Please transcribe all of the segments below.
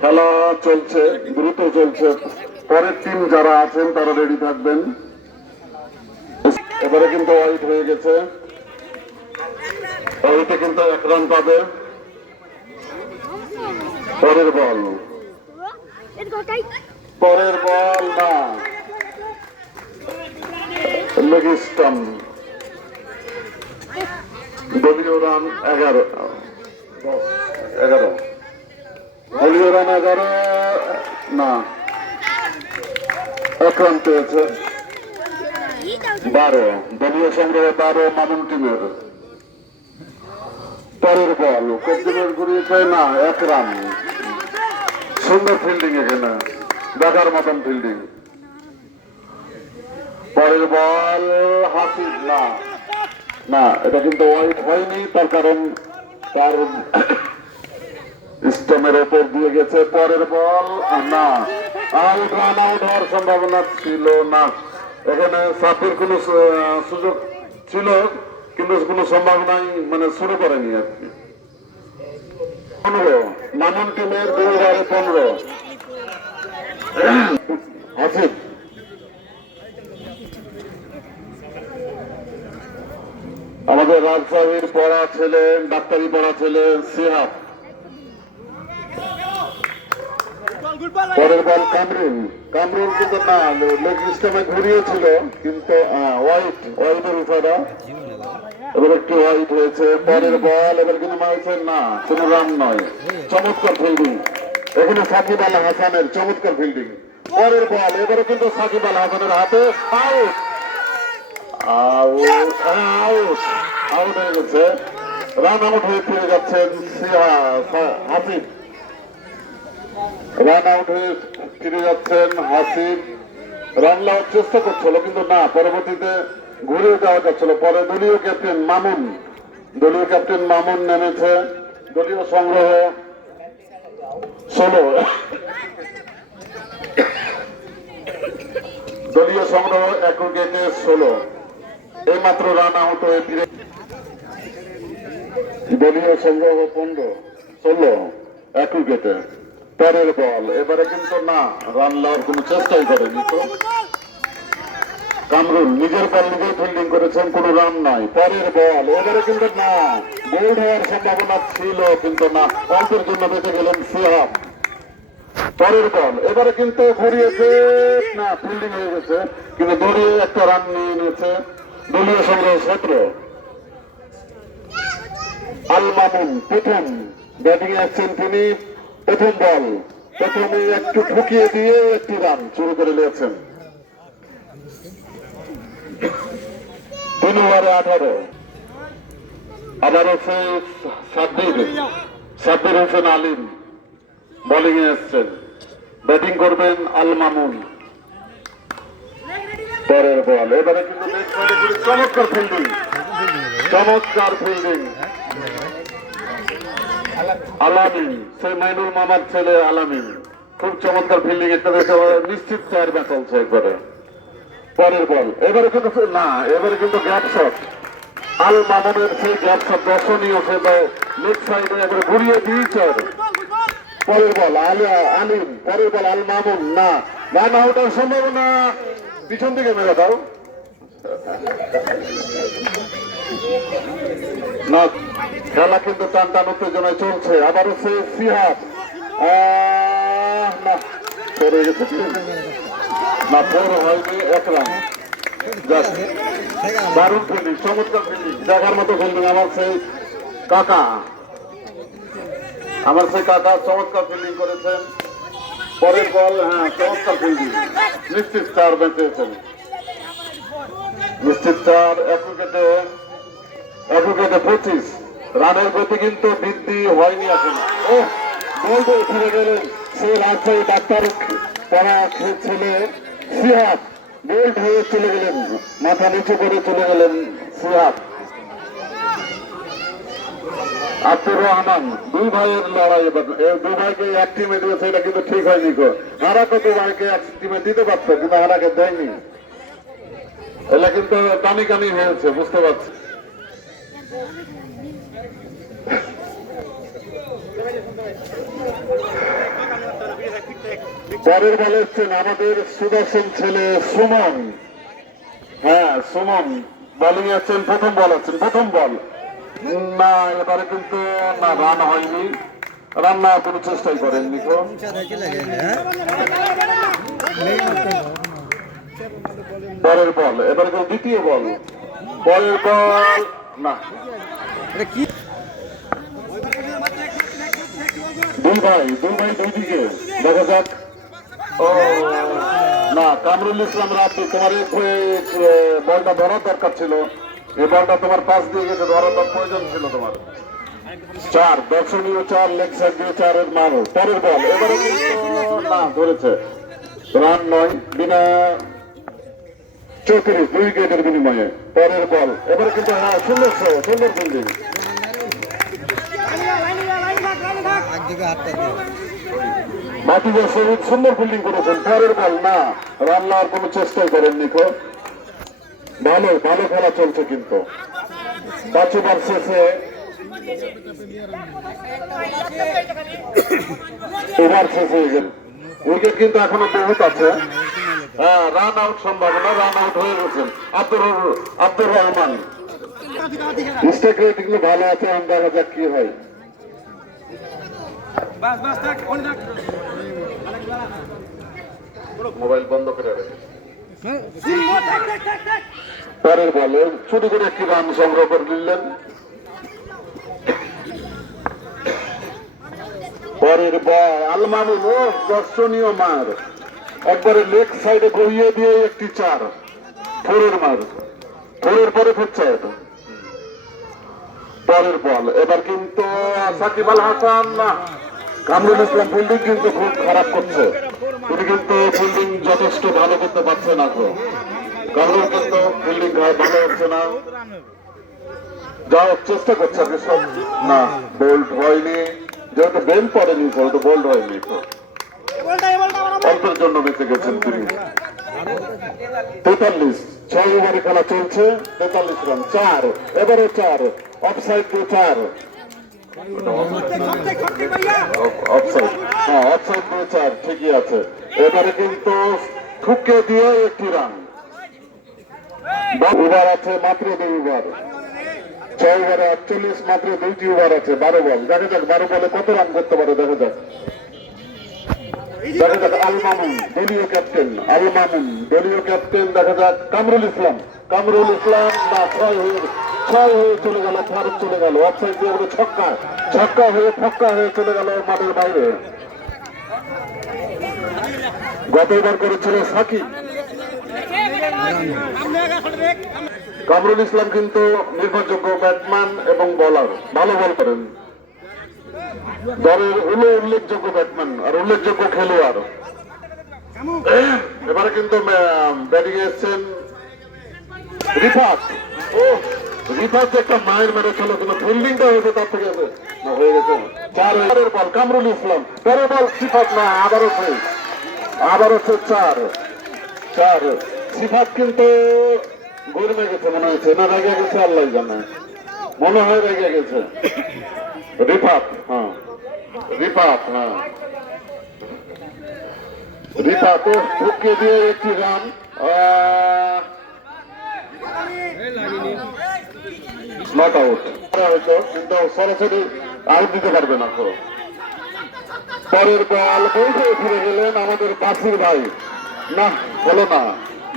খেলা চলছে, দ্রুত চলছে। পরের টিম যারা আছেন তারা রেডি থাকবেন। এবারে কিন্তু হোয়াইট হয়ে গেছে, হোয়াইটে কিন্তু 1 রান পাবে। পরের বল, পরের বল না, লেগ স্টাম্প। দলীয় রান 11, দলীয় রান 11 না, 1 রান পেয়েছে। 12, দলীয় সংগ্রহ 12 মামুন টিমের। পরের বল কবজিবের ঘুরিয়েছে না, 1 রান। সুন্দর ফিল্ডিং, এখানে দেখার মতন ফিল্ডিং। পরের বল হাসিব না, না এটা কিন্তু হোয়াইট হয়নি, তার কারণ তার স্টাম্পের ওপর দিয়ে গেছে। পরের বল না, আউট। রান আউট হওয়ার সম্ভাবনা ছিল না, এখানে সাফের কোনো সুযোগ ছিল কিন্তু কোনো সম্ভাবনাই মানে শুরু করেনি আর কি। 15 মামুন টিমের 2015 হাসিব। আমাদের রাজশাহীর পড়া ছেলে, ডাক্তারি পড়া ছেলে সিহাব। পরের বল কামরুল, কামরুল কিন্তু না, লেগ স্টাম্পে ঘুরিয়েছিল কিন্তু হোয়াইটের উপরে এবার একটু হোয়াইট হয়েছে। পরের বল এবার কিন্তু মারছে না, কোনো রান নয়। চমৎকার ফিল্ডিং এখানে সাকিব আল হাসানের, চমৎকার ফিল্ডিং। পরের বল এবারে কিন্তু সাকিব আল হাসানের হাতে আউট, আউট, আউট, আউট হয়ে গেছে। রান আউট হয়ে ফিরে যাচ্ছেন হাসিব, রান আউট হয়ে ফিরে যাচ্ছেন হাসিব। রান নেওয়ার চেষ্টা করছিল কিন্তু না, পরবর্তীতে ঘুরে যাওয়া যাচ্ছিল। পরে দলীয় ক্যাপ্টেন মামুন, দলীয় ক্যাপ্টেন মামুন নেমেছে। দলীয় সংগ্রহ 16, দলীয় সংগ্রহ এককেটে 16, এইমাত্র রান আউট হয়ে ফিরে। দলীয় সংগ্রহ 15, 16 এককেটে। পরের বল এবারে কিন্তু না, রান নেওয়ার কোন চেষ্টাই করেনি তো। কামরুল নিজের বল নিজেই ফিল্ডিং করেছেন, কোন রান নাই। পরের বল এবারে কিন্তু না, বোল্ড হওয়ার সম্ভাবনা ছিল কিন্তু না, অল্পের জন্য বেঁচে গেলেন সিহাব। পরের বল এবারে কিন্তু ঘুরিয়েছে না, ফিল্ডিং হয়ে গেছে কিন্তু দলীয় একটা রান নিয়ে নিয়েছে। দলীয় সংগ্রহ 17, আল মামুন প্রথম ব্যাটিং এ আসছেন তিনি। প্রথম বল প্রথমে একটু ঠুকিয়ে দিয়ে একটি রান শুরু করে নিয়েছেন। 3 ওভারে 18। আবার হচ্ছে সাব্বির হোসেন আলিম বোলিং এ এসছেন, ব্যাটিং করবেন আল মামুন। পরের বল এবারে কিন্তু চমৎকার ফিল্ডিং, চমৎকার ফিল্ডিং আলামিন, সেই মাইনুল মামার ছেলে আলামিন, খুব চমৎকার ফিল্ডিং। একটা দেখে নিশ্চিত 4 ম্যাচ চলছে একবারে। পরের বল এবারে কিন্তু না, এবারে কিন্তু গ্যাপ শট, আল মামুনের সেই গ্যাপ শট দর্শনীয়, সে লেগ সাইডে এবারে ঘুরিয়ে দিয়েছে। পরের বল আলিম, পরের বল আল মামুন না, রান আউটের সম্ভাবনা। পিছন দিকে মেরে দাও না, খেলা কিন্তু টান টান উত্তেজনায় চলছে। আবার হচ্ছে সিহাব না, পড়ে গেছে না, 4 হয়নি, 1 রান। দারুণ ফিল্ডিং, চমৎকার ফিল্ডিং, দেখার মতো ফিল্ডিং। আমার সেই কাকা চমৎকার ফিল্ডিং করেছেন। পরের বল চমৎকার ফিল্ডিং, নিশ্চিত 4 বেঁচেছেন, নিশ্চিত 4 এককেটে 25। রানের গতি কিন্তু বৃদ্ধি হয়নি এখন। ও বোল্ড ফিরে গেলেন সেই রাজশাহী ডাক্তার পড়া ছেলে সিহাব, বোল্ড হয়ে চলে গেলেন, মাথা নিচু করে চলে গেলেন সিহাব। আব্দুর রহমান, 2 ভাইয়ের লড়াই। 2 ভাইকে এক টিমে দিয়েছে, এটা কিন্তু ঠিক হয়নি। হারাকে 2 ভাইকে এক টিমে দিতে পারতো কিন্তু হারাকে দেয়নি, এটা কিন্তু টানি কানি হয়েছে, বুঝতে পারছি। পরের বলে হচ্ছেন আমাদের সুদর্শন ছেলে সুমন। হ্যাঁ সুমন বলিং আছেন, প্রথম বল আছেন, প্রথম বল না, এবারে কিন্তু না রান হয়নি, রান না কোনো চেষ্টাই করেননি তো। পরের বল এবারে কিন্তু দ্বিতীয় বল, পরের বল না, দুই ভাই দুই দিকে দেখা যাক। ও না, কামরুল ইসলাম রাব্বি, তোমার বলটা ধরার দরকার ছিল, এই বলটা তোমার পাশ দিয়ে গেছে, ধরার প্রয়োজন ছিল তোমার। 4 দর্শনীয় 4, লেগ সাইড দিয়ে 4 মারো। পরের বল এবারে না, ধরেছে, রান নয়, বিনা 34 2 উইকেটের বিনিময়ে। পরের বল এবারে কিন্তু হ্যাঁ সুন্দর ফিল্ডিং, মাটিজা শহীদ সুন্দর ফিল্ডিং করেছেন। পরের বল না, রান নেওয়ার কোনো চেষ্টাই করেননি। ভালো খেলা চলছে, কিন্তু 5 ওভার শেষে উইকেট কিন্তু এখনো বহুত আছে। হ্যাঁ রান আউট সম্ভাবনা, রান আউট হয়ে গেছেন আব্দুর রহমান। স্ট্রাইক রেটিং ভালো আছে, দেখা যাক কি হয়। মোবাইল বন্ধ করে রাখে। পরের বলে ছোট করে একটি রান সংগ্রহ করে নিলেন। পরের বল আলমামুন, ও দর্শনীয় মার, একবারে লেগ সাইডে গড়িয়ে দিয়ে একটি 4, 4-এর মার, 4-এর পরে হচ্ছে। পরের বল এবার কিন্তু সাকিব আল হাসান না, কামরুল ইসলাম ফিল্ডিং কিন্তু খুব খারাপ করছে, তিনি কিন্তু ফিল্ডিং যথেষ্ট ভালো করতে পারছে না। তো কামরুল কিন্তু ফিল্ডিং ভালো হচ্ছে না, যা চেষ্টা করছে আর কি সব না, বোল্ড হয়নি, যেহেতু বেল পড়েনি সেহেতু বোল্ড হয়নি, তো অল্পের জন্য বেঁচে গেছেন তিনি। 43 6 ওভারে খেলা চলছে, 43 রান, 4 এবারে 4 অফসাইড দিয়ে 4, অফসাইড, হ্যাঁ অফসাইড দিয়ে 4 ঠিকই আছে। এবারে কিন্তু ঠুকে দিয়ে একটি রান, ওভার আছে মাত্র 2 ওভার, 6 ওভারে 48, মাত্র 2টি ওভার আছে, 12 বল। দেখা যাক 12 বলে কত রান করতে পারে, দেখা যাক। আলমামুন দলীয় ক্যাপ্টেন, দেখা যাক কামরুল ইসলাম না, 6 হয়ে চলে গেল, ভারত চলে গেল, অফসাইড দিয়ে ছক্কা হয়ে চলে গেল মাঠের বাইরে। গতবার করেছিল সাকিব। কামরুল ইসলাম কিন্তু নির্ভরযোগ্য ব্যাটসম্যান এবং বোলার, ভালো বল করেন, দলের উল্লেখযোগ্য ব্যাটসম্যান আর উল্লেখযোগ্য খেলোয়াড়। এবারে কিন্তু ব্যাটিং এসছেন রিফাত। রিফাত একটা মায়ের মেরে ছিল, কিন্তু ফিল্ডিংটা হয়েছে তার থেকে হয়ে গেছে। 4 ওভারের বল কামরুল ইসলাম, 13 বল রিফাত না, আবার হচ্ছে 4। রিফাত কিন্তু গরমে গেছে মনে হয়েছে, না রেগে গেছে আল্লাহ জানে, মনে হয় রেগে গেছে। রিফাত ঢুকিয়ে দিয়ে একটি রান, নট আউট হয়তো, কিন্তু সরাসরি আউট দিতে পারবে না। তো পরের বল ফিরে গেলেন আমাদের বাসির ভাই, না হলো না।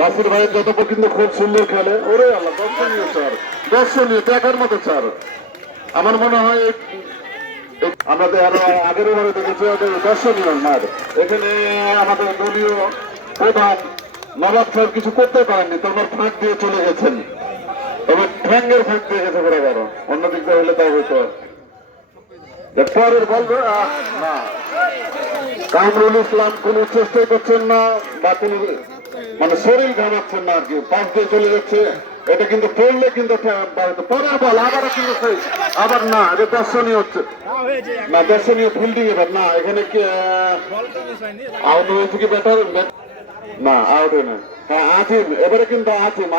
বাসির ভাইয়ের যতক্ষণ কিন্তু খুব সুন্দর খেলে, ওরে আল্লাহ, দর্শনীয় দেখার মতো 4। আমার মনে হয় আমাদের আরো আগের ওভারে দেখেছি দর্শনীয় মার। এখানে আমাদের দলীয় প্রধান নবাব স্যার কিছু করতে পারেননি, তোমার ফাঁক দিয়ে চলে গেছেন, তবে ঠ্যাঙ্গের ফাঁক দিয়ে গেছে বরাবর, অন্যদিক দিয়ে হলে তাই হইতো। পরের বল না, কামরুল ইসলাম কোন চেষ্টাই করছেন না, বা কোন মানে শরীর ঘামাচ্ছেন না আর কি, পাশ দিয়ে চলে যাচ্ছে। এটা কিন্তু পড়লে কিন্তু পরের বল আবার কিন্তু আবার না, এটা দর্শনীয় হচ্ছে না, দর্শনীয় ফিল্ডিং এবার না, এখানে কি আউট হয়েছে কি ব্যাটার না, আউট হয় না। হ্যাঁ আজিম, এবারে কিন্তু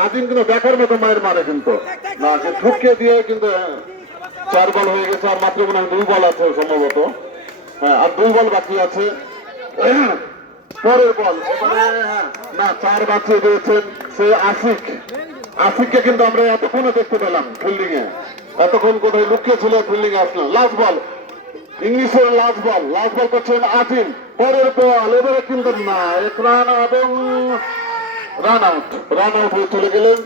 আজিম কিন্তু দেখার মতো মায়ের মারে, কিন্তু না ঠুকে দিয়ে কিন্তু 4 বল হয়ে গেছে, আর মাত্র মনে হয় 2 বল আছে সম্ভবত, হ্যাঁ আর 2 বল বাকি আছে। পরের বল এবারে হ্যাঁ, না 4 বাঁচিয়ে দিয়েছেন সে আশিককে কিন্তু আমরা এতক্ষণে দেখতে পেলাম ফিল্ডিং এ, এতক্ষণ কোথায় লুকিয়ে ছিল ফিল্ডিং এ আসলো। লাস্ট বল ইংলিশের লাস্ট বল করছেন আজিম। পরের বল এবারে কিন্তু না, 1 রান এবং রান আউট হয়ে চলে গেলেন।